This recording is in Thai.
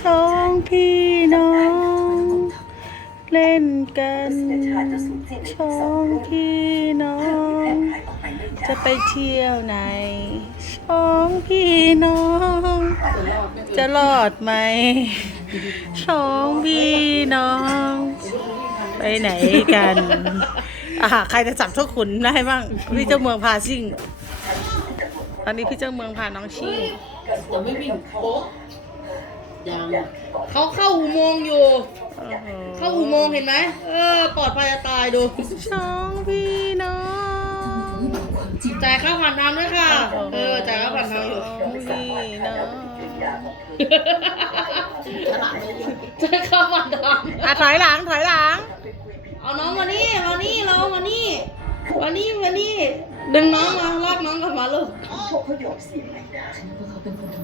สองพี่น้อง เล่นกันสองพี่น้อง จะไปเที่ยวไหนสองพี่น้อง จะรอดไหมสองพี่น้อง ไปไหนกันอ่าใครจะจับเจ้าขุนได้บ้างพี่เจ้าเมืองพาซิ่ง ตอนนี้พี่เจ้าเมืองพาน้องชิ่งจะไม่วิ่งโป๊ะยังเขาเข้าอุโมงค์อยู่โอ้โหเข้าอุโมงค์เห็นไหมเออปลอดภัยจะตายดูสองพี่น้องความจริงจ่ายค่าผ่านทางด้วยค่ะ เออจ่ายค่าผ่านทางอยู่สองพี่น้องจ่ายค่าผ่านทางอะถอยหลังถอยหลัง เอาน้องมานี่มานี่เรามานี่มานี่มานี่ดึงน้องมาลากน้อง กลับมาลูกฉันว่าเขาเป็นคนทำ